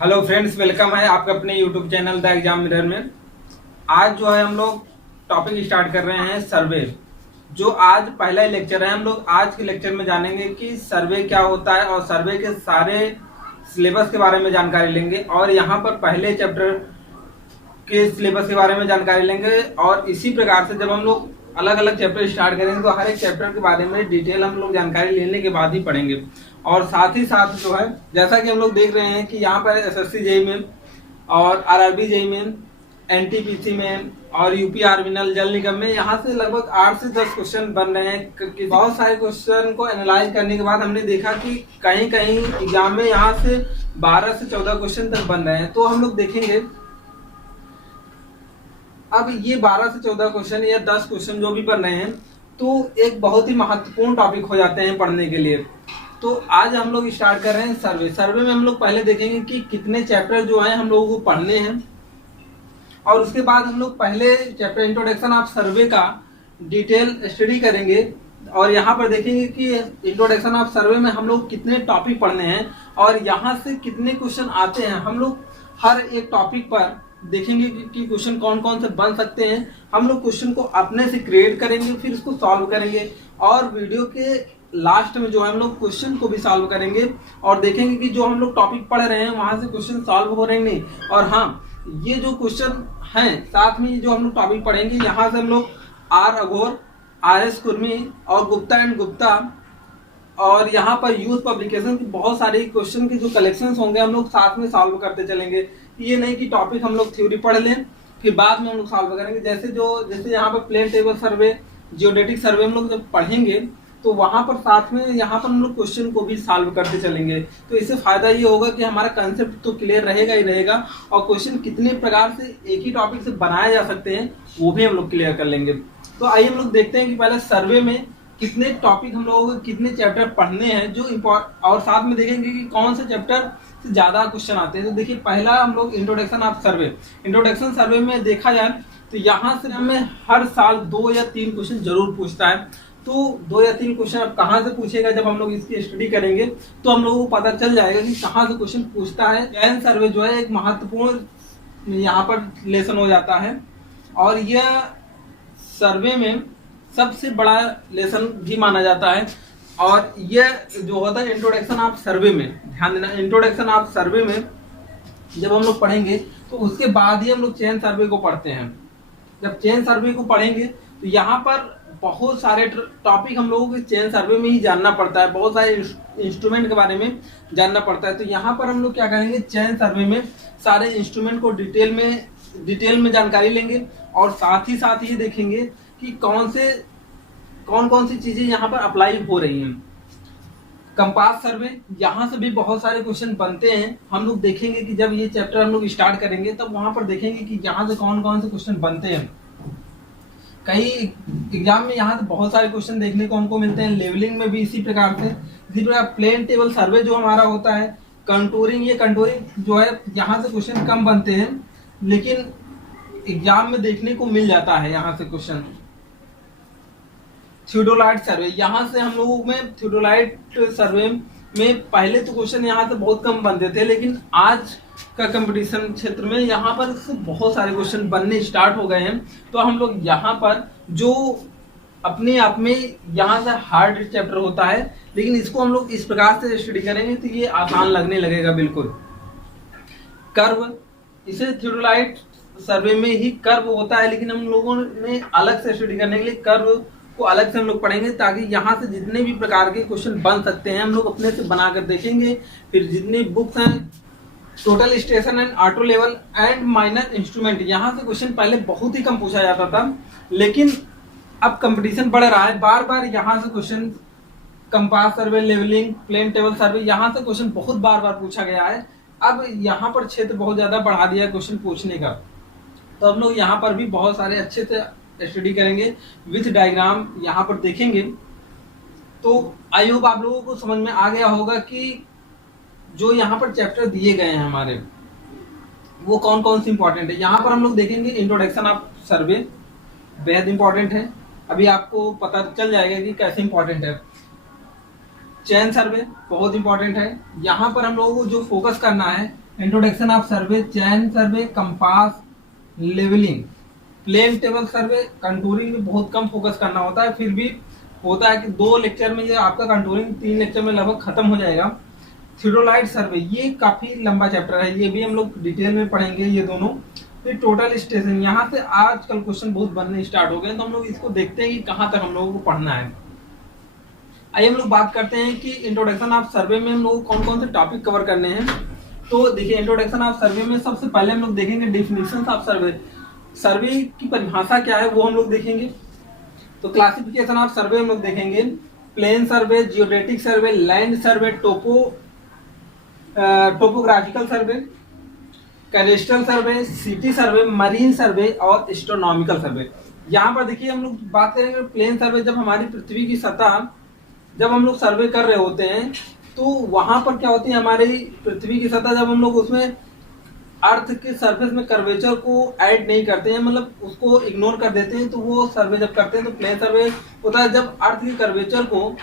Hello friends, welcome है आपका अपने YouTube channel the exam mirror में। आज जो है हम लोग टॉपिक स्टार्ट कर रहे हैं सर्वे। जो आज पहला ही लेक्चर है, हम लोग आज के लेक्चर में जानेंगे कि सर्वे क्या होता है और सर्वे के सारे सिलेबस के बारे में जानकारी लेंगे और यहाँ पर पहले चैप्टर के सिलेबस के बारे में जानकारी लेंगे। और इसी प्रकार से जब हम लोग अलग अलग चैप्टर स्टार्ट करेंगे तो हर एक चैप्टर के बारे में डिटेल हम लोग जानकारी लेने के बाद ही पढ़ेंगे। और साथ ही साथ जो है, जैसा कि हम लोग देख रहे हैं कि यहाँ पर एसएससी जेईई में और आरआरबी जेईई में, एनटीपीसी में और यूपी आर्मी नल जल निगम में यहाँ से लगभग 8 से 10 क्वेश्चन बन रहे हैं। बहुत सारे क्वेश्चन को एनालाइज करने के बाद हमने देखा कि कहीं कहीं एग्जाम में यहाँ से 12 से 14 क्वेश्चन तक बन रहे हैं। तो हम लोग देखेंगे अब ये 12 से 14 क्वेश्चन या 10 क्वेश्चन जो भी बन रहे हैं तो एक बहुत ही महत्वपूर्ण टॉपिक हो जाते हैं पढ़ने के लिए। तो आज हम लोग स्टार्ट कर रहे हैं सर्वे। सर्वे में हम लोग पहले देखेंगे कि कितने चैप्टर जो हैं हम लोगों को पढ़ने हैं और उसके बाद हम लोग पहले चैप्टर इंट्रोडक्शन ऑफ सर्वे का डिटेल स्टडी करेंगे और यहाँ पर देखेंगे कि इंट्रोडक्शन ऑफ सर्वे में हम लोग कितने टॉपिक पढ़ने हैं और यहाँ से कितने क्वेश्चन आते हैं। हम लोग हर एक टॉपिक पर देखेंगे कि क्वेश्चन कौन कौन से बन सकते हैं। हम लोग क्वेश्चन को अपने से क्रिएट करेंगे, फिर इसको सॉल्व करेंगे और वीडियो के लास्ट में जो है हम लोग क्वेश्चन को भी सॉल्व करेंगे और देखेंगे कि जो हम लोग टॉपिक पढ़ रहे हैं वहां से क्वेश्चन सॉल्व हो रहे हैं नहीं। और हाँ, ये जो क्वेश्चन हैं साथ में जो हम लोग टॉपिक पढ़ेंगे, यहाँ से हम लोग R Agor, R S Khurmi और गुप्ता एंड गुप्ता और यहाँ पर यूथ पब्लिकेशन की बहुत सारे क्वेश्चन के जो कलेक्शंस होंगे हम लोग साथ में सॉल्व करते चलेंगे। ये नहीं कि टॉपिक हम लोग थ्योरी पढ़ लें फिर बाद में हम लोग सॉल्व करेंगे। जैसे यहाँ पर प्लेन टेबल सर्वे, जियोडेटिक सर्वे हम लोग जब पढ़ेंगे तो वहां पर साथ में यहाँ पर हम लोग क्वेश्चन को भी सॉल्व करते चलेंगे। तो इससे फायदा ये होगा कि हमारा कंसेप्ट तो क्लियर रहेगा ही रहेगा और क्वेश्चन कितने प्रकार से एक ही टॉपिक से बनाए जा सकते हैं वो भी हम लोग क्लियर कर लेंगे। तो आइए हम लोग देखते हैं कि पहले सर्वे में कितने टॉपिक हम लोगों को कितने चैप्टर पढ़ने हैं जो और साथ में देखेंगे कि कौन से चैप्टर से ज्यादा क्वेश्चन आते हैं। तो देखिए, पहला हम लोग इंट्रोडक्शन ऑफ सर्वे। इंट्रोडक्शन सर्वे में देखा जाए तो यहाँ से हमें हर साल 2 या 3 क्वेश्चन जरूर पूछता है। तो 2 या 3 क्वेश्चन अब कहाँ से पूछेगा, जब हम लोग इसकी स्टडी करेंगे तो हम लोगों को पता चल जाएगा कि कहाँ से क्वेश्चन पूछता है। चयन सर्वे जो है एक महत्वपूर्ण यहाँ पर लेसन हो जाता है और यह सर्वे में सबसे बड़ा लेसन भी माना जाता है। और यह जो होता है इंट्रोडक्शन ऑफ सर्वे में, ध्यान देना, इंट्रोडक्शन ऑफ सर्वे में जब हम लोग पढ़ेंगे तो उसके बाद ही हम लोग चेन सर्वे को पढ़ते हैं। जब चेन सर्वे को पढ़ेंगे तो यहाँ पर बहुत सारे टॉपिक हम लोगों को चेन सर्वे में ही जानना पड़ता है, बहुत सारे इंस्ट्रूमेंट के बारे में जानना पड़ता है। तो यहाँ पर हम लोग क्या करेंगे, चेन सर्वे में सारे इंस्ट्रूमेंट को डिटेल में जानकारी लेंगे और साथ ही ये देखेंगे कि कौन कौन सी चीजें यहाँ पर अप्लाई हो रही हैं। कंपास सर्वे, यहाँ से भी बहुत सारे क्वेश्चन बनते हैं। हम लोग देखेंगे कि जब ये चैप्टर हम लोग स्टार्ट करेंगे तब वहां पर देखेंगे कि यहाँ से कौन कौन से क्वेश्चन बनते हैं। कई एग्जाम में यहाँ से बहुत सारे क्वेश्चन देखने को हमको मिलते हैं। लेवलिंग में भी इसी प्रकार से, इसी प्रकार प्लेन टेबल सर्वे जो हमारा होता है, कंटूरिंग, ये कंटूरिंग जो है यहाँ से क्वेश्चन कम बनते हैं लेकिन एग्जाम में देखने को मिल जाता है यहाँ से क्वेश्चन। थियोडोलाइट सर्वे, यहाँ से हम लोगों में थियोडोलाइट सर्वे में पहले तो क्वेश्चन यहाँ से बहुत कम बनते थे लेकिन आज का कंपटीशन क्षेत्र में यहाँ पर बहुत सारे क्वेश्चन बनने स्टार्ट हो गए हैं। तो हम लोग यहाँ पर जो अपने आप में यहाँ से हार्ड चैप्टर होता है लेकिन इसको हम लोग इस प्रकार से स्टडी करेंगे तो ये आसान लगने लगेगा बिल्कुल। कर्व, इसे थियोडोलाइट सर्वे में ही कर्व होता है लेकिन हम लोगों ने अलग से स्टडी करने के लिए कर्व को अलग से हम लोग पढ़ेंगे ताकि यहाँ से जितने भी प्रकार के क्वेश्चन बन सकते हैं हम लोग अपने से बनाकर देखेंगे। फिर जितनी बुक्स हैं, total station and auto level and minor instrument, यहाँ से क्वेश्चन पहले बहुत ही कम पूछा जाता था लेकिन अब कंपटीशन बढ़ रहा है। बार बार यहाँ से question compass survey, levelling, plane table survey, यहाँ से क्वेश्चन बहुत बार पूछा गया है। अब यहाँ पर क्षेत्र बहुत ज्यादा बढ़ा दिया है क्वेश्चन पूछने का। तो हम लोग यहाँ पर भी बहुत सारे अच्छे से स्टडी करेंगे विथ डायग्राम यहाँ पर देखेंगे। तो आई होप आप लोगों को समझ में आ गया होगा कि जो यहाँ पर चैप्टर दिए गए हैं हमारे वो कौन कौन से इंपॉर्टेंट है। यहाँ पर हम लोग देखेंगे इंट्रोडक्शन ऑफ सर्वे बेहद इंपॉर्टेंट है, अभी आपको पता चल जाएगा कि कैसे इंपॉर्टेंट है। चयन सर्वे बहुत इंपॉर्टेंट है, यहाँ पर हम लोगों को जो फोकस करना है introduction of survey, chain survey, compass, levelling, plane table survey. Contouring में बहुत कम फोकस करना होता है, फिर भी होता है कि 2 लेक्चर में ये आपका कंटूरिंग 3 लेक्चर में लगभग खत्म हो जाएगा। थियोडोलाइट सर्वे, ये काफी लंबा चैप्टर है, ये भी हम लोग डिटेल में पढ़ेंगे ये दोनों। फिर टोटल स्टेशन, यहाँ से आजकल क्वेश्चन बहुत बनने स्टार्ट हो गए, तो हम लोग इसको देखते हैं कि कहाँ तक हम लोगों को पढ़ना है। आइए हम लोग बात करते हैं कि इंट्रोडक्शन ऑफ सर्वे में हम लोग कौन कौन से टॉपिक कवर करने हैं। तो देखिए, इंट्रोडक्शन ऑफ सर्वे में सबसे पहले हम लोग देखेंगे डेफिनेशन ऑफ सर्वे, सर्वे की परिभाषा क्या है वो हम लोग देखेंगे। तो क्लासिफिकेशन ऑफ सर्वे हम लोग देखेंगे, plane survey, geodetic survey, land survey, topographical survey, cadastral survey, city survey, marine survey और एस्ट्रोनॉमिकल सर्वे। यहाँ पर देखिए हम लोग बात करेंगे प्लेन सर्वे, जब हमारी पृथ्वी की सतह जब हम लोग सर्वे कर रहे होते हैं तो वहां पर क्या होती है, हमारी पृथ्वी की सतह जब हम लोग उसमें अर्थ के सरफेस में कर्वेचर को ऐड नहीं करते हैं, मतलब उसको इग्नोर कर देते हैं, तो वो सर्वे जब करते हैं तो प्लेन सर्वे होता है। जब अर्थ के कर्वेचर को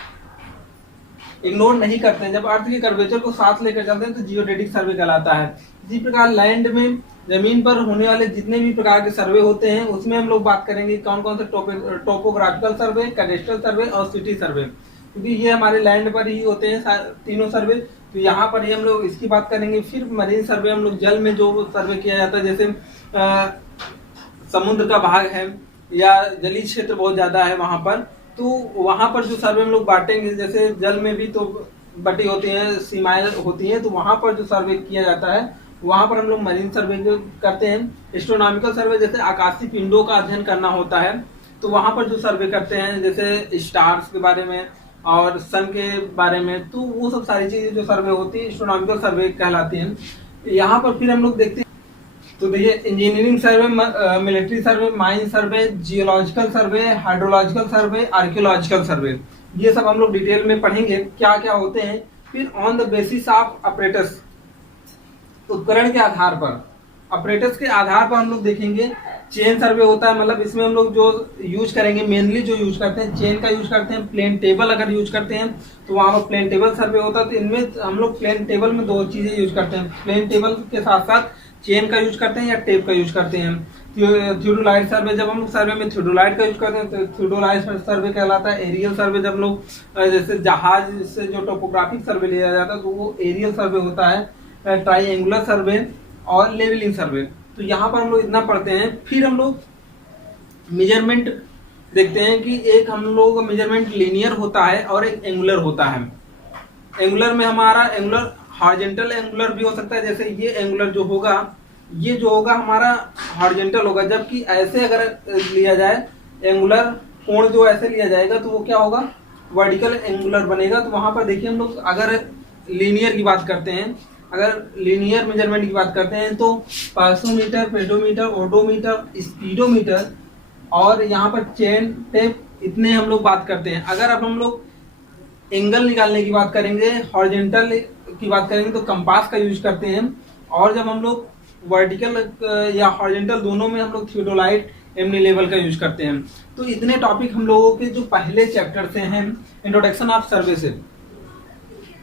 इग्नोर नहीं करते हैं, जब अर्थ के कर्वेचर को साथ लेकर चलते हैं, तो जियोडेटिक सर्वे कहलाता है। इसी प्रकार लैंड में, जमीन पर होने वाले जितने भी प्रकार के सर्वे होते हैं उसमें हम लोग बात करेंगे कौन कौन से, टोपोग्राफिकल सर्वे, कैडेस्ट्रल सर्वे और सिटी सर्वे, क्योंकि ये हमारे लैंड पर ही होते हैं तीनों सर्वे, तो यहाँ पर ही हम लोग इसकी बात करेंगे। फिर मरीन सर्वे, हम लोग जल में जो सर्वे किया जाता है, जैसे समुद्र का भाग है या जलीय क्षेत्र बहुत ज्यादा है वहां पर, तो वहां पर जो सर्वे हम लोग बांटेंगे, जैसे जल में भी तो बटी होती है, सीमाएं होती हैं, तो वहां पर जो सर्वे किया जाता है वहां पर हम लोग मरीन सर्वे करते हैं। एस्ट्रोनॉमिकल सर्वे, जैसे आकाशीय पिंडों का अध्ययन करना होता है, तो वहां पर जो सर्वे करते हैं, जैसे स्टार्स के बारे में और सन के बारे में, तो वो सब सारी चीजें जो सर्वे होती है एस्ट्रोनॉमिकल सर्वे कहलाती हैं। यहाँ पर फिर हम लोग देखते हैं, तो देखिए engineering survey, military survey, mine survey, geological survey, hydrological survey, archaeological survey, ये सब हम लोग डिटेल में पढ़ेंगे क्या क्या होते हैं। फिर on the basis of operators, उपकरण के आधार पर, ऑपरेटर्स के आधार पर हम लोग देखेंगे। चेन सर्वे होता है, मतलब इसमें हम लोग जो यूज करेंगे, मेनली जो यूज करते हैं चेन का यूज करते हैं। प्लेन टेबल अगर यूज करते हैं तो वहां पर प्लेन टेबल सर्वे होता है, तो इनमें हम लोग प्लेन टेबल में 2 चीजें यूज करते हैं, प्लेन टेबल के साथ साथ चेन का यूज करते हैं या टेप का यूज करते हैं। थियोडोलाइट सर्वे, जब हम लोग सर्वे में थियोडोलाइट का यूज करते हैं तो थियोडोलाइट सर्वे कहलाता है। एरियल सर्वे, जब लोग जैसे जहाज से जो टोपोग्राफिक सर्वे लिया जाता है तो वो एरियल सर्वे होता है। ट्राइंगुलर सर्वे और लेवलिंग सर्वे, तो यहाँ पर हम लोग इतना पढ़ते हैं। फिर हम लोग मेजरमेंट देखते हैं कि एक हम लोग मेजरमेंट लीनियर होता है और एक एंगुलर होता है। एंगुलर में हमारा एंगुलर हॉरिजॉन्टल एंगुलर भी हो सकता है, जैसे ये एंगुलर जो होगा, ये जो होगा हमारा हॉरिजॉन्टल होगा, जबकि ऐसे अगर लिया जाए एंगुलर कोण जो ऐसे लिया जाएगा तो वो क्या होगा, वर्टिकल एंगुलर बनेगा। तो वहां पर देखिए हम लोग अगर लीनियर की बात करते हैं, अगर लीनियर मेजरमेंट की बात करते हैं तो पाइसोमीटर, पेडोमीटर, ओडोमीटर, स्पीडोमीटर और यहाँ पर चेन टेप, इतने हम लोग बात करते हैं। अगर अब हम लोग एंगल निकालने की बात करेंगे, हॉरिजॉन्टल की बात करेंगे तो कंपास का यूज करते हैं, और जब हम लोग वर्टिकल या हॉरिजॉन्टल दोनों में हम लोग थियोडोलाइट एमनी लेवल का यूज करते हैं। तो इतने टॉपिक हम लोगों के जो पहले चैप्टर से हैं इंट्रोडक्शन ऑफ सर्वे से,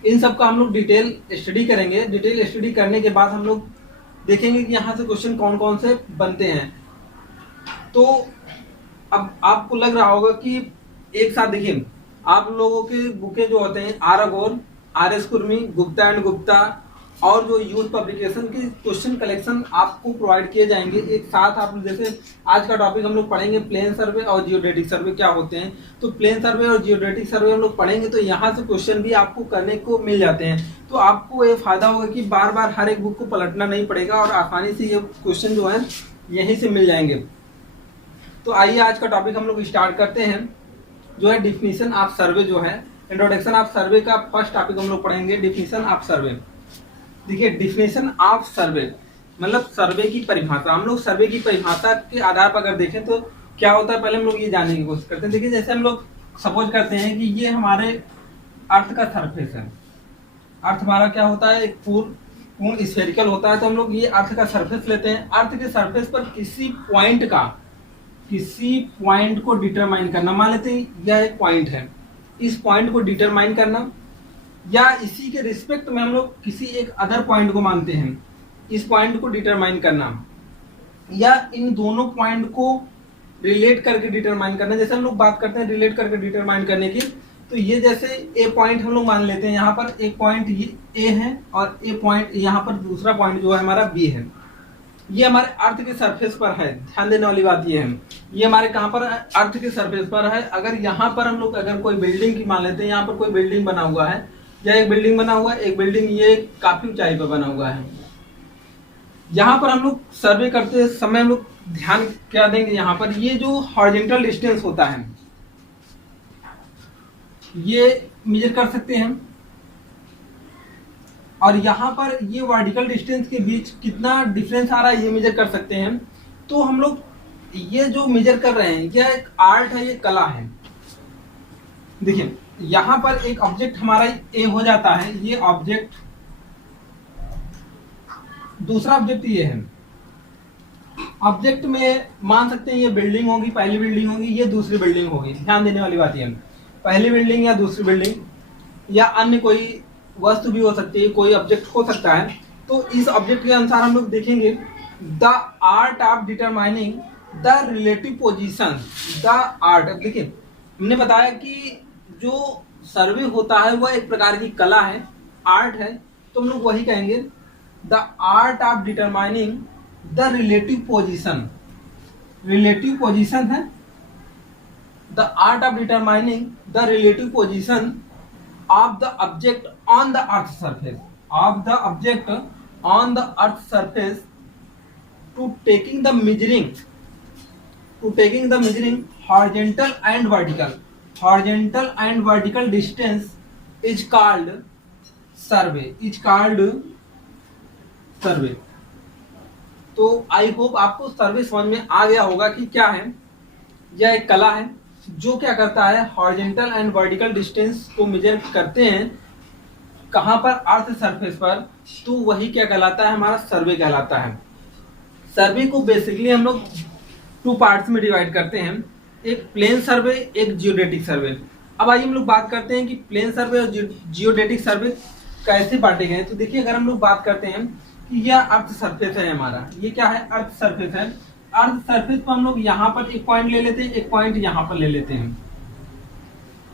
इन सब का हम लोग डिटेल स्टडी करेंगे। डिटेल स्टडी करने के बाद हम लोग देखेंगे कि यहाँ से क्वेश्चन कौन कौन से बनते हैं। तो अब आपको लग रहा होगा कि एक साथ देखिए, आप लोगों के बुकें जो होते हैं R Agor, R S Khurmi, Gupta and Gupta और जो यूथ पब्लिकेशन के क्वेश्चन कलेक्शन आपको प्रोवाइड किए जाएंगे एक साथ। आप जैसे आज का टॉपिक हम लोग पढ़ेंगे प्लेन सर्वे और जियोडेटिक सर्वे क्या होते हैं, तो प्लेन सर्वे और जियोडेटिक सर्वे हम लोग पढ़ेंगे तो यहाँ से क्वेश्चन भी आपको करने को मिल जाते हैं। तो आपको ये फायदा होगा कि बार बार हर एक बुक को पलटना नहीं पड़ेगा और आसानी से ये क्वेश्चन जो है यहीं से मिल जाएंगे। तो आइए आज का टॉपिक हम लोग स्टार्ट करते हैं, जो है डिफिनीशन ऑफ सर्वे। जो है इंट्रोडक्शन ऑफ सर्वे का फर्स्ट टॉपिक हम लोग पढ़ेंगे, डिफिनीशन ऑफ सर्वे। देखिए डिफिनेशन ऑफ सर्वे मतलब सर्वे की परिभाषा। हम लोग सर्वे की परिभाषा के आधार पर अगर देखें तो क्या होता है, पहले हम लोग ये जानने की कोशिश करते हैं। देखिए जैसे हम लोग सपोज करते हैं कि ये हमारे अर्थ का सरफेस है, अर्थ हमारा क्या होता है, एक पूर्ण स्फेरिकल होता है। तो हम लोग ये अर्थ का सरफेस लेते हैं, अर्थ के सरफेस पर किसी पॉइंट को डिटरमाइन करना, मान लेते हैं यह एक पॉइंट है, इस पॉइंट को डिटरमाइन करना, या इसी के रिस्पेक्ट में हम लोग किसी एक अदर पॉइंट को मानते हैं इस पॉइंट को डिटरमाइन करना या इन दोनों पॉइंट को रिलेट करके डिटरमाइन करना। जैसे हम लोग बात करते हैं रिलेट करके डिटरमाइन करने की, तो ये जैसे ए पॉइंट हम लोग मान लेते हैं, यहाँ पर एक पॉइंट ये ए है और ए पॉइंट यहाँ पर दूसरा पॉइंट जो है हमारा बी है। ये हमारे अर्थ के सरफेस पर है। ध्यान देने वाली बात ये है, ये हमारे कहाँ पर है, अर्थ के सरफेस पर है। अगर यहाँ पर हम लोग अगर कोई बिल्डिंग की मान लेते हैं, यहाँ पर कोई बिल्डिंग बना हुआ है या एक बिल्डिंग बना हुआ है, एक बिल्डिंग ये काफी ऊंचाई पर बना हुआ है। यहाँ पर हम लोग सर्वे करते समय हम लोग ध्यान क्या देंगे, यहाँ पर ये जो हॉरिजॉन्टल डिस्टेंस होता है ये मेजर कर सकते हैं, और यहाँ पर ये वर्टिकल डिस्टेंस के बीच कितना डिफरेंस आ रहा है ये मेजर कर सकते हैं। तो हम लोग ये जो मेजर कर रहे हैं यह एक आर्ट है, ये कला है। देखिए यहाँ पर एक ऑब्जेक्ट हमारा ए हो जाता है, ये ऑब्जेक्ट, दूसरा ऑब्जेक्ट ये है। ऑब्जेक्ट में मान सकते हैं ये बिल्डिंग होगी, पहली बिल्डिंग होगी, ये दूसरी बिल्डिंग होगी। ध्यान देने वाली बात ये है, पहली बिल्डिंग या दूसरी बिल्डिंग या अन्य कोई वस्तु भी हो सकती है, कोई ऑब्जेक्ट हो सकता है। तो इस ऑब्जेक्ट के अनुसार हम लोग देखेंगे the art of determining the relative position. The art, देखिए हमने बताया कि जो सर्वे होता है वह एक प्रकार की कला है, आर्ट है, तो हम लोग वही कहेंगे the art of determining the relative position. Relative position है the art of determining the relative position of the object on the earth surface, of the object on the earth surface to taking the measuring horizontal and vertical distance is called survey, तो I hope आपको सर्वे समझ में आ गया होगा कि क्या है। यह एक कला है जो क्या करता है, हॉरिजॉन्टल एंड वर्टिकल डिस्टेंस को मेजर करते हैं कहां पर, अर्थ सरफेस पर, तो वही क्या कहलाता है, हमारा सर्वे कहलाता है। सर्वे को बेसिकली हम लोग 2 पार्ट्स में डिवाइड करते हैं, एक प्लेन सर्वे, एक जियोडेटिक सर्वे। अब आइए हम लोग बात करते हैं कि प्लेन सर्वे और जियोडेटिक सर्वे कैसे बांटे गए। तो देखिए अगर हम लोग बात करते हैं कि यह अर्थ सरफेस है हमारा, ये क्या है, अर्थ सरफेस है। अर्थ सरफेस पर हम लोग यहाँ पर एक पॉइंट ले लेते हैं, एक पॉइंट यहाँ पर ले लेते हैं,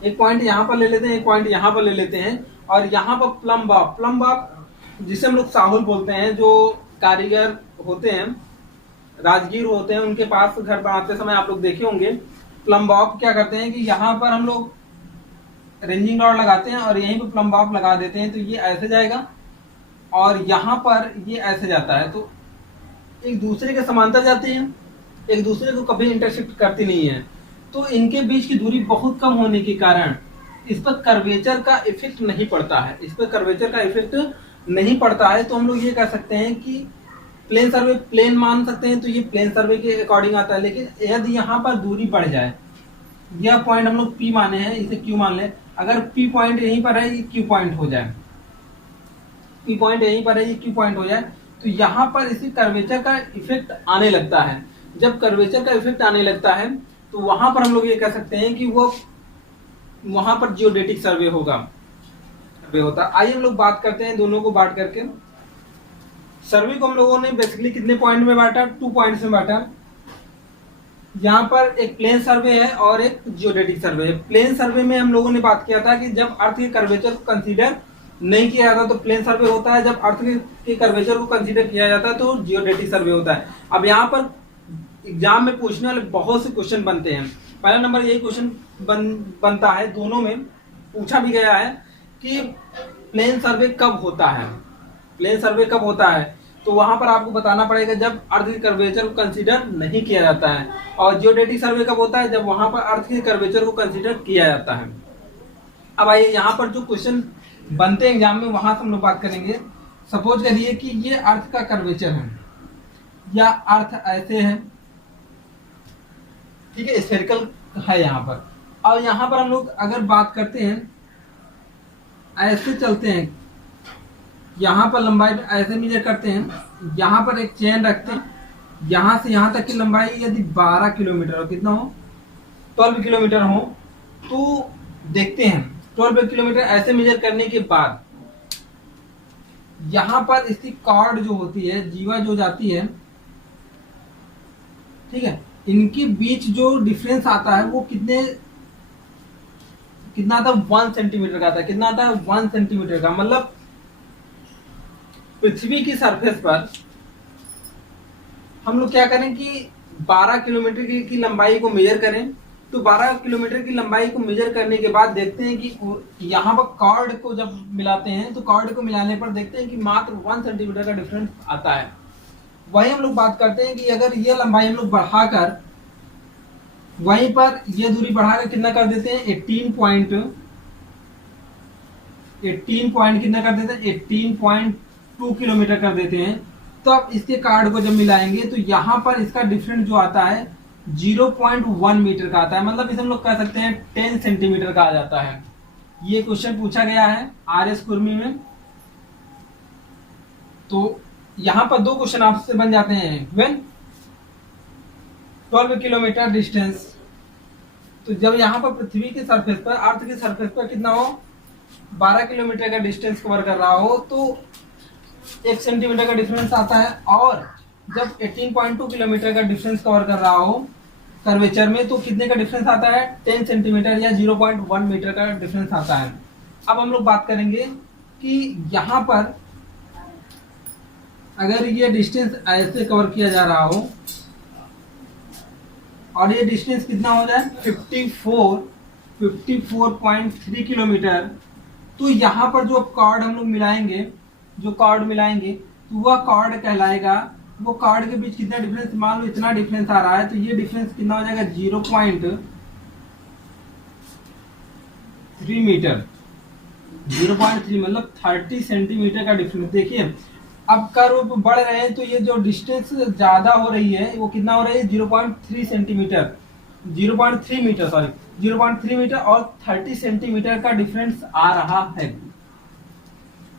एक पॉइंट यहाँ पर ले लेते हैं, एक पॉइंट यहाँ पर ले लेते हैं, और यहाँ पर प्लम बॉब जिसे हम लोग साहुल बोलते हैं, जो कारीगर होते हैं, राजगीर होते हैं, उनके पास घर बनाते समय आप लोग देखे होंगे। प्लम बॉब क्या करते हैं कि यहाँ पर हम लोग रेंजिंग रॉड लगाते हैं और यहीं पर प्लम बॉब लगा देते हैं, तो ये ऐसे जाएगा और यहाँ पर ये ऐसे जाता है, तो एक दूसरे के समांतर जाती हैं, एक दूसरे को कभी इंटरसेक्ट करती नहीं है। तो इनके बीच की दूरी बहुत कम होने के कारण इस पर कर्वेचर का इफेक्ट नहीं पड़ता है, इस पर कर्वेचर का इफेक्ट नहीं पड़ता है। तो हम लोग ये कह सकते हैं कि प्लेन सर्वे प्लेन मान सकते हैं, तो ये प्लेन सर्वे के अकॉर्डिंग आता है। लेकिन यदि यहाँ पर दूरी बढ़ जाए, यह पॉइंट हम लोग P माने हैं, इसे Q मान लें, अगर P पॉइंट यहीं पर है, ये Q पॉइंट हो जाए, P पॉइंट यहीं पर है, ये Q पॉइंट हो जाए, तो यहाँ पर इसी कर्वेचर का इफेक्ट आने लगता है। जब कर्वेचर का इफेक्ट आने लगता है तो वहां पर हम लोग ये कह सकते हैं कि वो वहां पर जियोडेटिक सर्वे होता। आइए हम लोग बात करते हैं दोनों को बांट करके। सर्वे को हम लोगों ने बेसिकली कितने पॉइंट में बांटा, 2 पॉइंट्स में बांटा। यहाँ पर एक प्लेन सर्वे है और एक जियोडेटिक सर्वे है। प्लेन सर्वे में हम लोगों ने बात किया था कि जब अर्थ के कर्वेचर को कंसीडर नहीं किया जाता तो प्लेन सर्वे होता है, जब अर्थ के कर्वेचर को कंसीडर किया जाता है तो जियोडेटिक सर्वे होता है। अब यहाँ पर एग्जाम में पूछने वाले बहुत से क्वेश्चन बनते हैं। पहला नंबर यही क्वेश्चन बनता है, दोनों में पूछा भी गया है कि प्लेन सर्वे कब होता है, प्लेन सर्वे कब होता है, तो वहां पर आपको बताना पड़ेगा जब अर्थ के कर्वेचर को कंसीडर नहीं किया जाता है। और जियोडेटिक सर्वे कब होता है, जब वहां पर अर्थ के कर्वेचर को कंसीडर किया जाता है। अब आइए यहाँ पर जो क्वेश्चन बनते हैं एग्जाम में वहां से हम लोग बात करेंगे। सपोज करिए कि ये अर्थ का कर्वेचर है या अर्थ ऐसे है, ठीक है, स्फेरिकल है यहाँ पर, और यहाँ पर हम लोग अगर बात करते हैं ऐसे चलते हैं, यहाँ पर लंबाई ऐसे मेजर करते हैं, यहाँ पर एक चेन रखते हैं, यहाँ से यहाँ तक की लंबाई यदि 12 किलोमीटर हो, कितना हो, 12 किलोमीटर हो, तो देखते हैं 12 किलोमीटर ऐसे मेजर करने के बाद यहाँ पर इसकी कॉर्ड जो होती है, जीवा जो जाती है, ठीक है, इनके बीच जो डिफरेंस आता है वो कितना आता है, 1 सेंटीमीटर का आता है। कितना आता है, 1 सेंटीमीटर का। मतलब पृथ्वी की सरफेस पर हम लोग क्या करें कि 12 किलोमीटर की लंबाई को मेजर करें। तो 12 किलोमीटर की लंबाई को मेजर करने के बाद देखते हैं कि यहाँ पर कॉर्ड को जब मिलाते हैं तो कॉर्ड को मिलाने पर देखते हैं कि मात्र 1 सेंटीमीटर का डिफरेंस आता है। वही हम लोग बात करते हैं कि अगर ये लंबाई हम लोग बढ़ाकर वहीं पर ये दूरी बढ़ाकर कितना कर देते हैं, 18 कितना कर देते हैं, 18.2 किलोमीटर कर देते हैं। तो अब इसके कार्ड को जब मिलाएंगे तो यहाँ पर इसका डिफरेंस जो आता है 0.1 मीटर का आता है। मतलब इसे हम लोग कह सकते हैं 10 सेंटीमीटर का आ जाता है। ये क्वेश्चन पूछा गया है RS कुर्मी में। तो यहाँ पर 2 क्वेश्चन आपसे बन जाते हैं। व्हेन 12 किलोमीटर डिस्टेंस, तो जब यहाँ पर पृथ्वी की सरफेस पर, अर्थ की सरफेस पर कितना हो, 12 किलोमीटर का डिस्टेंस कवर कर रहा हो तो 1 सेंटीमीटर का डिफरेंस आता है। और जब 18.2 किलोमीटर का डिफरेंस कवर कर रहा हो कर्वेचर में तो कितने का डिफरेंस आता है, 10 सेंटीमीटर या 0.1 मीटर का डिफरेंस आता है। अब हम लोग बात करेंगे कि यहाँ पर अगर ये डिस्टेंस ऐसे कवर किया जा रहा हो और ये डिस्टेंस कितना हो जाए 54.3 किलोमीटर, तो यहाँ पर जो कॉर्ड हम लोग मिलाएंगे, तो वह कॉर्ड कहलाएगा, वो कॉर्ड के बीच कितना डिफरेंस, मान लो इतना डिफरेंस आ रहा है तो ये डिफरेंस कितना हो जाएगा 0.3 मीटर। 0.3 मतलब 30 सेंटीमीटर का डिफरेंस। देखिए अब कर्व बढ़ रहे हैं तो ये जो डिस्टेंस ज्यादा हो रही है वो कितना हो रही है 0.3 सेंटीमीटर, 0.3 मीटर, सॉरी 0.3 मीटर और 30 सेंटीमीटर का डिफरेंस आ रहा है।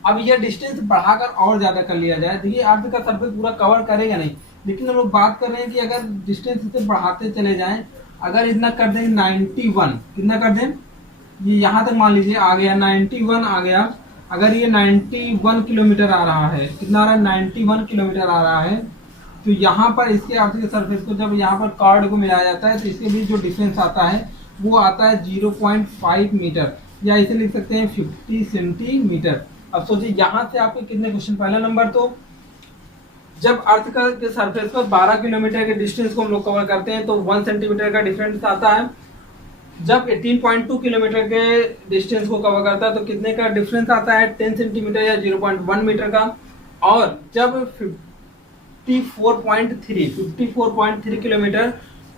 अब ये डिस्टेंस बढ़ाकर और ज्यादा कर लिया जाए, देखिए अर्थ का सरफेस पूरा कवर करेगा नहीं, लेकिन हम लोग बात कर रहे हैं कि अगर डिस्टेंस इसे बढ़ाते चले जाएं, अगर इतना कर दें 91, कितना कर दें, ये यहाँ तक मान लीजिए आ गया 91 आ गया। अगर ये 91 किलोमीटर आ रहा है, कितना आ रहा है 91 किलोमीटर आ रहा है, तो यहाँ पर इसके अर्थ के सरफेस को जब यहाँ पर कॉर्ड को मिलाया जाता है तो इसके बीच जो डिफरेंस आता है वो आता है 0.5 मीटर, या इसे लिख सकते हैं 50 सेंटीमीटर। अब सोचिए यहाँ से आपके कितने क्वेश्चन, पहला नंबर तो जब अर्थ का के सरफेस पर 12 किलोमीटर के डिस्टेंस को हम लोग कवर करते हैं तो 1 सेंटीमीटर का डिफरेंस आता है। जब 18.2 किलोमीटर के डिस्टेंस को कवर करता है तो कितने का डिफरेंस आता है 10 सेंटीमीटर या 0.1 मीटर का। और जब 54.3 किलोमीटर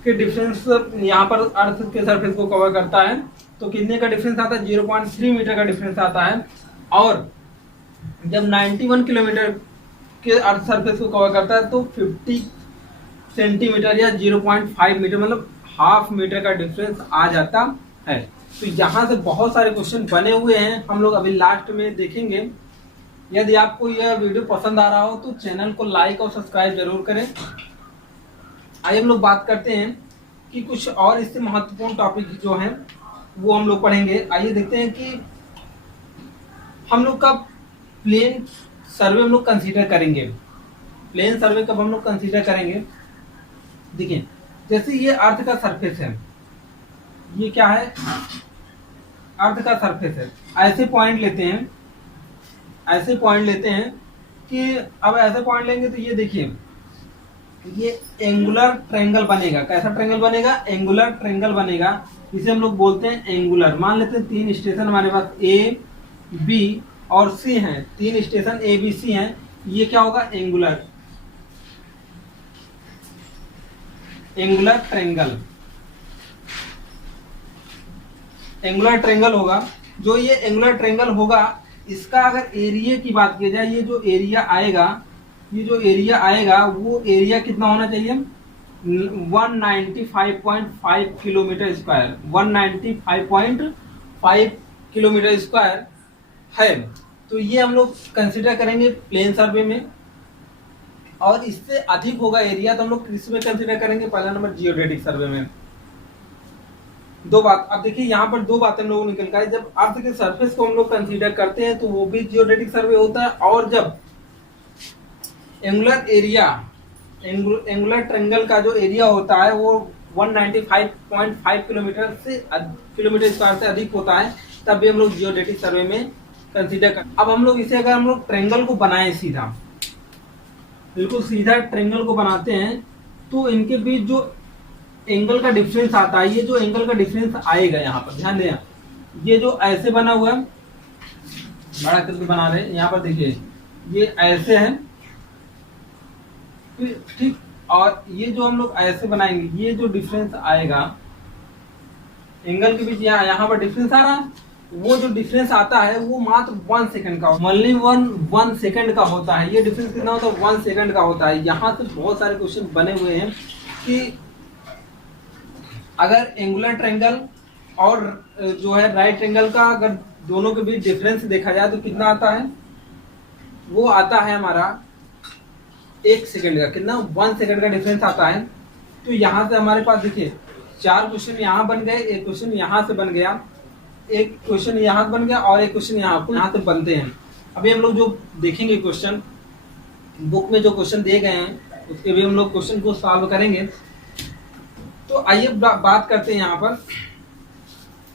के डिफरेंस यहाँ पर अर्थ के सरफेस को कवर करता है तो कितने का डिफरेंस आता है 0.3 मीटर का डिफरेंस आता है। और जब 91 किलोमीटर के अर्थ सरफेस को कवर करता है तो 50 सेंटीमीटर या 0.5 मीटर मतलब हाफ मीटर का डिफरेंस आ जाता है। तो यहाँ से बहुत सारे क्वेश्चन बने हुए हैं, हम लोग अभी लास्ट में देखेंगे। यदि आपको यह वीडियो पसंद आ रहा हो तो चैनल को लाइक और सब्सक्राइब जरूर करें। आइए हम लोग बात करते हैं कि कुछ और इससे महत्वपूर्ण टॉपिक जो हैं वो हम लोग पढ़ेंगे। आइए देखते हैं कि हम लोग का प्लेन सर्वे हम लोग कंसीडर करेंगे। प्लेन सर्वे कब हम लोग कंसीडर करेंगे, देखिए जैसे ये अर्थ का सरफेस है, ये क्या है अर्थ का सरफेस है। ऐसे पॉइंट लेते हैं कि अब ऐसे पॉइंट लेंगे तो ये देखिए ये एंगुलर ट्रायंगल बनेगा। कैसा ट्रायंगल बनेगा, एंगुलर ट्रायंगल बनेगा। इसे हम लोग बोलते हैं एंगुलर। मान लेते हैं 3 स्टेशन हमारे पास A, B और C हैं, 3 स्टेशन A, B, C हैं। ये क्या होगा, एंगुलर ट्रायंगल होगा। जो ये एंगुलर ट्रायंगल होगा इसका अगर एरिया की बात की जाए, ये जो एरिया आएगा वो एरिया कितना होना चाहिए 195.5 किलोमीटर स्क्वायर, 195.5 किलोमीटर स्क्वायर है। तो ये हम लोग कंसिडर करेंगे प्लेन सर्वे में। और इससे अधिक होगा एरिया तो हम लोग किस में कंसिडर करेंगे, पहला नंबर जियोडेटिक सर्वे में। दो बात, अब देखिए यहाँ पर दो बातें हम लोगों को निकल कर, जब अर्थ के सरफेस को हम लोग कंसीडर करते हैं तो वो भी जियोडेटिक सर्वे होता है, और जब एंगुलर एरिया, एंगुलर ट्रायंगल का जो एरिया होता है वो 195.5 किलोमीटर स्क्वायर से अधिक होता है, तब भी हम लोग जियोडेटिक सर्वे में कंसीडर कर। अब हम लोग इसे, अगर हम लोग ट्रायंगल को बनाएं सीधा, बिल्कुल सीधा ट्रायंगल को बनाते हैं, तो इनके बीच जो एंगल का डिफरेंस आता है, ये जो एंगल का डिफरेंस आएगा यहाँ पर ध्यान देना, ये जो ऐसे बना हुआ है, बड़ा करके बना रहे हैं यहाँ पर देखिए, ये ऐसे है ठीक, और ये जो हम लोग ऐसे बनाएंगे, ये जो डिफरेंस आएगा एंगल के बीच, यहाँ पर डिफरेंस आ रहा है, वो जो डिफरेंस आता है वो मात्र 1 सेकंड का, ओनली 1 सेकंड का होता है। ये डिफरेंस कितना होता है? 1 सेकंड का होता है। यहाँ से बहुत सारे क्वेश्चन बने हुए हैं कि अगर एंगुलर ट्रायंगल और जो है राइट ट्रायंगल का अगर दोनों के बीच डिफरेंस देखा जाए तो कितना आता है? वो आता है हमारा 1 सेकंड का। कितना? 1 सेकंड का डिफरेंस आता है। तो यहाँ से हमारे पास देखिए 4 क्वेश्चन यहाँ बन गए, एक क्वेश्चन यहाँ से बन गया, एक क्वेश्चन यहाँ से बन गया और एक क्वेश्चन यहाँ से बनते हैं। अभी हम लोग जो देखेंगे क्वेश्चन, बुक में जो क्वेश्चन दिए गए हैं उसके भी हम लोग क्वेश्चन को सॉल्व करेंगे। तो आइए बात करते हैं यहाँ पर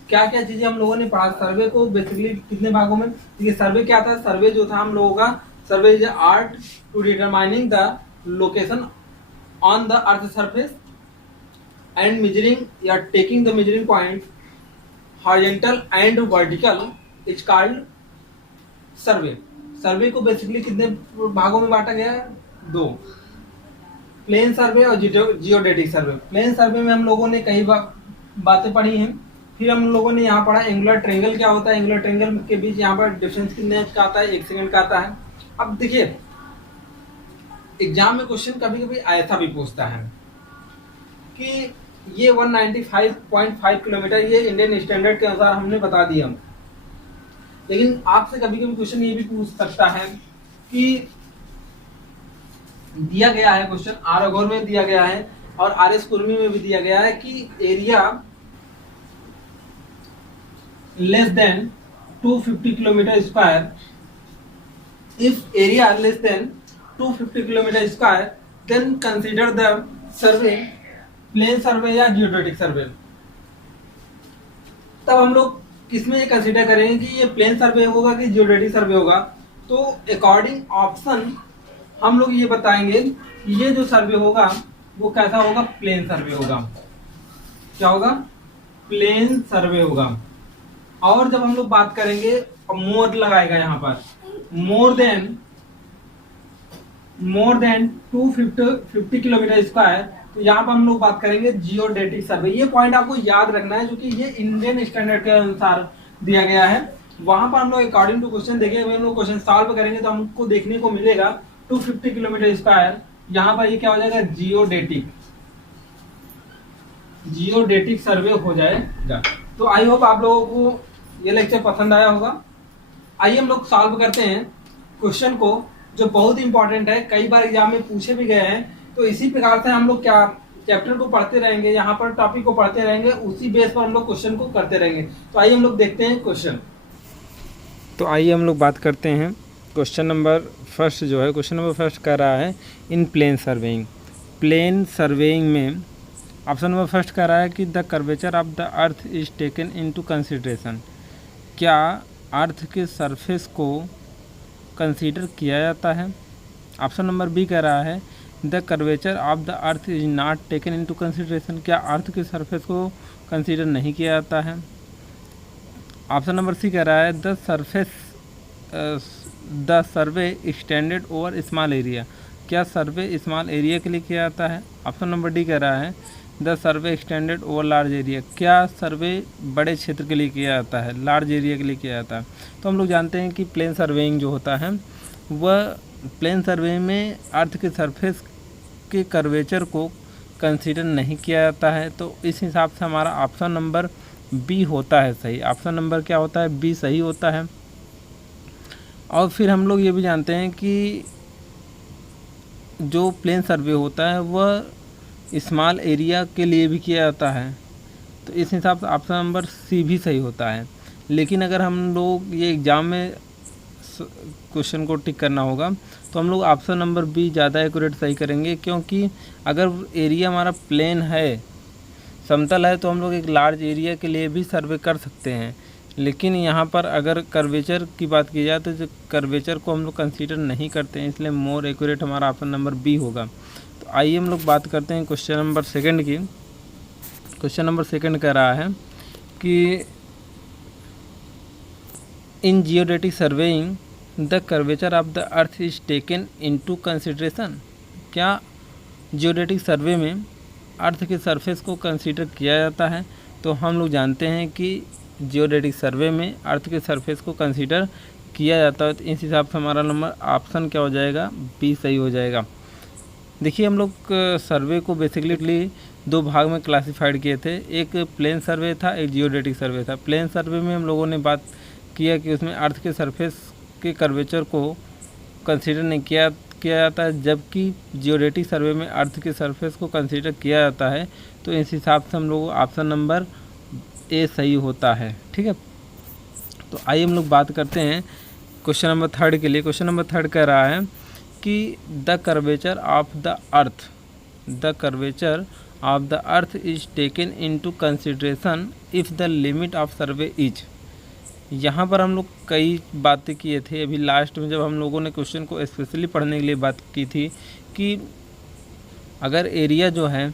क्या क्या चीजें हम लोगों ने पढ़ा। सर्वे को बेसिकली कितने भागों में, देखिए सर्वे क्या था? सर्वे जो था हम लोगों का, survey is art to determining the location on the earth surface and measuring या taking the measuring point horizontal and vertical is called survey. Survey को बेसिकली कितने भागों में बांटा गया है? 2, प्लेन सर्वे और जियोडेटिक सर्वे। प्लेन सर्वे में हम लोगों ने कई बातें पढ़ी हैं। फिर हम लोगों ने यहाँ पढ़ा एंगुलर ट्रायंगल क्या होता है, एंगुलर ट्रायंगल के बीच यहाँ पर डिफरेंस कितने का आता है? 1 सेकंड का आता है। अब देखिए एग्जाम में क्वेश्चन कभी कभी ऐसा भी पूछता है कि ये 195.5 किलोमीटर ये इंडियन स्टैंडर्ड के अनुसार हमने बता दिया, लेकिन आपसे कभी कभी क्वेश्चन ये भी पूछ सकता है कि दिया गया है क्वेश्चन आर अघोर में दिया गया है और आर एस कुर्मी में भी दिया गया है कि area less than 250 kilometre square, if area less than 250 kilometre square then consider the survey plane survey या जियोडेटिक सर्वे। तब हम लोग किसमें ये कंसीडर करेंगे कि ये प्लेन सर्वे होगा कि जियोडेटिक सर्वे होगा। तो अकॉर्डिंग ऑप्शन हम लोग ये बताएंगे कि ये जो सर्वे होगा वो कैसा होगा? प्लेन सर्वे होगा। क्या होगा? प्लेन सर्वे होगा। और जब हम लोग बात करेंगे, मोर लगाएगा यहाँ पर, मोर देन 250 किलोमीटर स्क्वायर, तो यहाँ पर हम लोग बात करेंगे जियोडेटिक सर्वे। ये पॉइंट आपको याद रखना है क्योंकि ये इंडियन स्टैंडर्ड के अनुसार दिया गया है। वहां पर हम लोग अकॉर्डिंग टू क्वेश्चन देखेंगे, हम लोग क्वेश्चन सॉल्व करेंगे तो हमको देखने को मिलेगा 250 किलोमीटर स्क्वायर, यहाँ पर ये क्या हो जाएगा? जियोडेटिक सर्वे हो जाएगा। तो आई होप आप लोगों को ये लेक्चर पसंद आया होगा। आइए हम लोग सॉल्व करते हैं क्वेश्चन को, जो बहुत इंपॉर्टेंट है, कई बार एग्जाम में पूछे भी गए हैं। तो इसी प्रकार से हम लोग क्या चैप्टर को पढ़ते रहेंगे, यहाँ पर टॉपिक को पढ़ते रहेंगे, उसी बेस पर हम लोग क्वेश्चन को करते रहेंगे। तो आइए हम लोग देखते हैं क्वेश्चन। तो आइए हम लोग बात करते हैं क्वेश्चन नंबर फर्स्ट जो है, क्वेश्चन नंबर फर्स्ट कह रहा है इन प्लेन सर्वेइंग। प्लेन सर्वेइंग में ऑप्शन नंबर फर्स्ट कह रहा है कि the curvature of the earth is taken into consideration. क्या अर्थ के सरफेस को कंसीडर किया जाता है? ऑप्शन नंबर बी कह रहा है the curvature of the earth is not taken into consideration. क्या अर्थ के सरफेस को कंसीडर नहीं किया जाता है? ऑप्शन नंबर सी कह रहा है the survey extended over small area. क्या सर्वे स्मॉल एरिया के लिए किया जाता है? ऑप्शन नंबर डी कह रहा है the survey extended over large area. क्या सर्वे बड़े क्षेत्र के लिए किया जाता है, लार्ज एरिया के लिए किया जाता है? तो हम लोग जानते हैं कि प्लेन सर्वेइंग जो होता है वह प्लेन सर्वे में अर्थ के सरफेस के कर्वेचर को कंसीडर नहीं किया जाता है। तो इस हिसाब से हमारा ऑप्शन नंबर बी होता है सही। ऑप्शन नंबर क्या होता है? बी सही होता है। और फिर हम लोग ये भी जानते हैं कि जो प्लेन सर्वे होता है वह स्मॉल एरिया के लिए भी किया जाता है। तो इस हिसाब से ऑप्शन नंबर सी भी सही होता है। लेकिन अगर हम लोग ये एग्ज़ाम में क्वेश्चन को टिक करना होगा तो हम लोग ऑप्शन नंबर बी ज़्यादा एक्यूरेट सही करेंगे, क्योंकि अगर एरिया हमारा प्लेन है, समतल है, तो हम लोग एक लार्ज एरिया के लिए भी सर्वे कर सकते हैं। लेकिन यहाँ पर अगर कर्वेचर की बात की जाए तो जो कर्वेचर को हम लोग कंसीडर नहीं करते हैं, इसलिए मोर एक्यूरेट हमारा ऑप्शन नंबर बी होगा। तो आइए हम लोग बात करते हैं क्वेश्चन नंबर सेकंड की। क्वेश्चन नंबर सेकंड कह रहा है कि in geodetic surveying the curvature of the earth is taken into consideration. क्या जियोडेटिक सर्वे में अर्थ के सरफेस को कंसीडर किया जाता है? तो हम लोग जानते हैं कि जियोडेटिक सर्वे में अर्थ के सरफेस को कंसीडर किया जाता है। तो इस हिसाब से हमारा नंबर ऑप्शन क्या हो जाएगा? बी सही हो जाएगा। देखिए, हम लोग सर्वे को बेसिकली दो भाग में क्लासिफाइड किए थे। एक प्लेन सर्वे था, एक जियोडेटिक सर्वे था। प्लेन सर्वे में हम लोगों ने बात किया कि उसमें अर्थ के सरफेस के कर्वेचर को कंसीडर नहीं किया जाता है, जबकि जियोडेटिक सर्वे में अर्थ के सरफेस को कंसीडर किया जाता है। तो इस हिसाब से हम लोग ऑप्शन नंबर ए सही होता है। ठीक है, तो आइए हम लोग बात करते हैं क्वेश्चन नंबर थर्ड के लिए। क्वेश्चन नंबर थर्ड कह रहा है कि the curvature of the earth is taken into consideration if the limit of survey is. यहाँ पर हम लोग कई बातें किए थे अभी लास्ट में, जब हम लोगों ने क्वेश्चन को स्पेशली पढ़ने के लिए बात की थी कि अगर एरिया जो है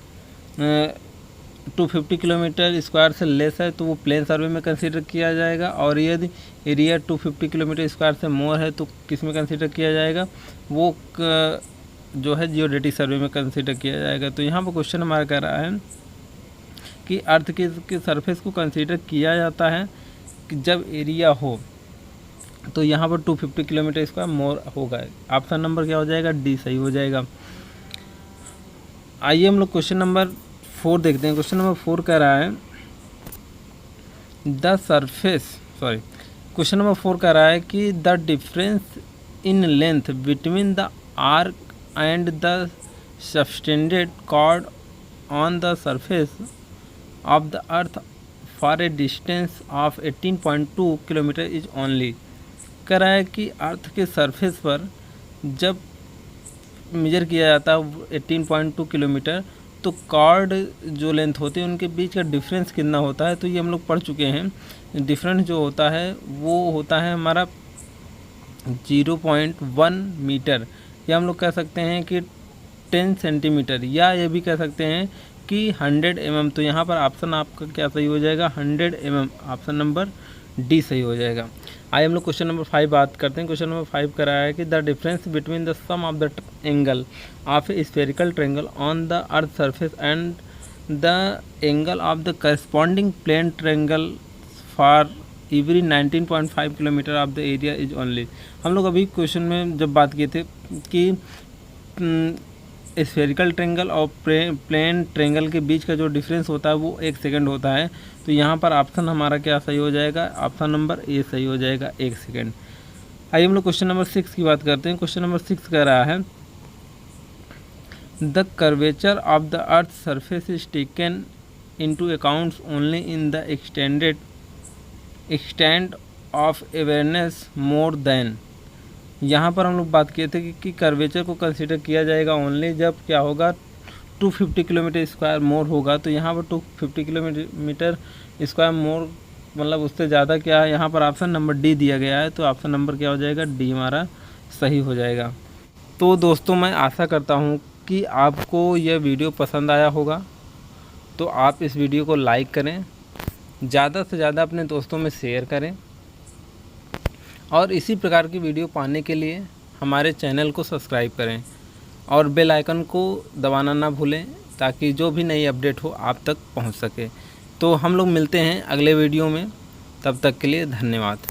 250 किलोमीटर स्क्वायर से लेस है तो वो प्लेन सर्वे में कंसीडर किया जाएगा, और यदि एरिया 250 किलोमीटर स्क्वायर से मोर है तो किस में कंसीडर किया जाएगा? वो जो है जियोडेटिक सर्वे में कंसीडर किया जाएगा। तो यहाँ पर क्वेश्चन हमारा कह रहा है कि अर्थ के सरफेस को कंसीडर किया जाता है कि जब एरिया हो, तो यहाँ पर 250 किलोमीटर स्क्वायर मोर होगा। ऑप्शन नंबर क्या हो जाएगा? डी सही हो जाएगा। आइए हम लोग क्वेश्चन नंबर 4 देखते हैं। क्वेश्चन नंबर 4 कह रहा है क्वेश्चन नंबर 4 कह रहा है कि the difference in length between the arc and the subtended chord on the surface of the earth for a distance of 18.2 kilometre is only. कह रहा है कि अर्थ के सरफेस पर जब मेजर किया जाता है 18.2 किलोमीटर, तो कॉर्ड जो लेंथ होती है उनके बीच का डिफरेंस कितना होता है? तो ये हम लोग पढ़ चुके हैं। डिफरेंस जो होता है वो होता है हमारा 0.1 मीटर, या हम लोग कह सकते हैं कि 10 सेंटीमीटर, या ये भी कह सकते हैं कि 100 mm। तो यहाँ पर ऑप्शन आपका क्या सही हो जाएगा? 100 mm। ऑप्शन नंबर डी सही हो जाएगा। आइए हम लोग क्वेश्चन नंबर 5 बात करते हैं। क्वेश्चन नंबर 5 कर रहा है कि the difference between the sum of the angle of a spherical triangle on the earth surface and the angle of the corresponding plane triangle for every 19.5 kilometre of the area is only. हम लोग अभी question में जब बात किए थे कि spherical triangle और प्लेन ट्रायंगल के बीच का जो डिफरेंस होता है वो 1 सेकंड होता है। तो यहाँ पर ऑप्शन हमारा क्या सही हो जाएगा? ऑप्शन नंबर ए सही हो जाएगा, 1 सेकंड। आइए हम लोग क्वेश्चन नंबर 6 की बात करते हैं। क्वेश्चन नंबर 6 कह रहा है the curvature of the earth surface is taken into accounts only in the extend of awareness more than. यहाँ पर हम लोग बात किए थे कि कर्वेचर को कंसीडर किया जाएगा ओनली जब क्या होगा? 250 किलोमीटर स्क्वायर मोर होगा। तो यहाँ पर 250 किलोमीटर स्क्वायर मोर मतलब उससे ज़्यादा क्या है? यहाँ पर ऑप्शन नंबर डी दिया गया है। तो ऑप्शन नंबर क्या हो जाएगा? डी हमारा सही हो जाएगा। तो दोस्तों, मैं आशा करता हूँ कि आपको यह वीडियो पसंद आया होगा। तो आप इस वीडियो को लाइक करें, ज़्यादा से ज़्यादा अपने दोस्तों में शेयर करें, और इसी प्रकार की वीडियो पाने के लिए हमारे चैनल को सब्सक्राइब करें और बेल आइकन को दबाना ना भूलें, ताकि जो भी नई अपडेट हो आप तक पहुंच सके। तो हम लोग मिलते हैं अगले वीडियो में, तब तक के लिए धन्यवाद।